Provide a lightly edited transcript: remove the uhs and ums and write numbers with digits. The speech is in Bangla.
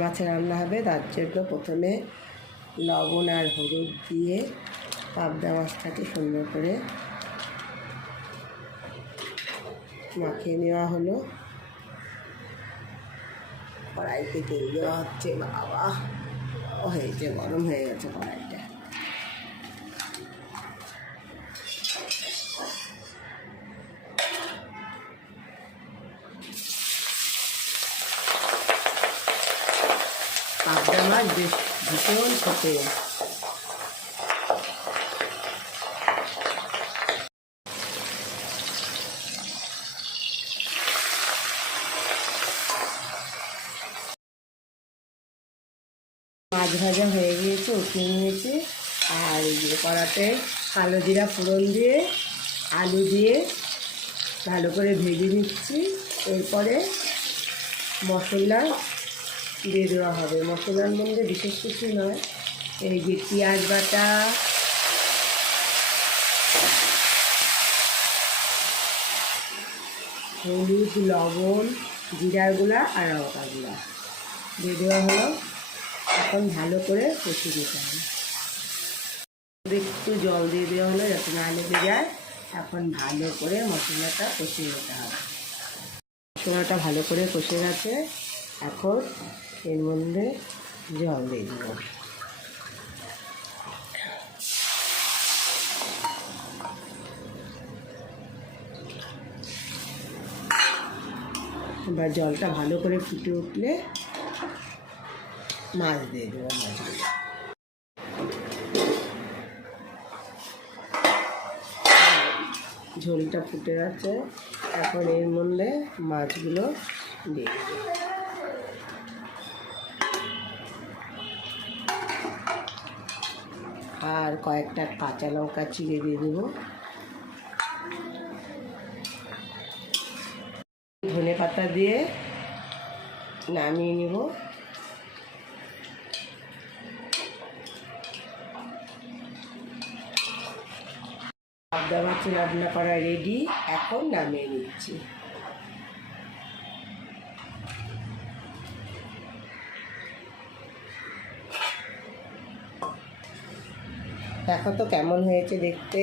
মাছের রান্না হবে, তার জন্য প্রথমে লবণ আর হলুদ দিয়ে পাবদা মাছটাকে সুন্দর করে মাখিয়ে নেওয়া হলো। কড়াইতে তেল দেওয়া হচ্ছে। বাবা হয়েছে, গরম হয়ে গেছে কড়াইটা। পাবদা মাছ বেশ ভীষণ খেতে। মাছ ভাজা হয়ে গিয়েছে, উঠিয়ে নিয়েছে। আর এই যে কড়াতে কালো জিরা ফোড়ন দিয়ে আলু দিয়ে ভালো করে ভেজে নিচ্ছি। এরপরে মশলা দিয়ে দেওয়া হবে। মশলার মধ্যে বিশেষ কিছু নয়, এই যে পেঁয়াজ বাটা, হলুদ, লবণ, জিরার গুঁড়া আর লঙ্কা গুঁড়া দিয়ে দেওয়া হলো। এখন ভালো করে কষিয়ে দিতে হবে। একটু জল দিয়ে দেওয়া হলো যাতে না লেগে যায়। এখন ভালো করে মশলাটা কষিয়ে নিতে হবে। মশলাটা ভালো করে কষে গেছে, এখন এর মধ্যে জল দিয়ে দেবো। এবার জলটা ভালো করে ফুটে উঠলে মাছ দিয়ে দেবো। মাছগুলো ঝোলটা ফুটে গেছে, এখন এর মধ্যে মাছগুলো দিয়ে দেবো। আর কয়েকটা কাঁচা লঙ্কা চিড়ে দিয়ে দেবো। ধনে পাতা দিয়ে নামিয়ে নেব। পাবদা মাছ রান্না করা রেডি, এখন নামিয়ে নিচ্ছি। দেখো তো কেমন হয়েছে দেখতে।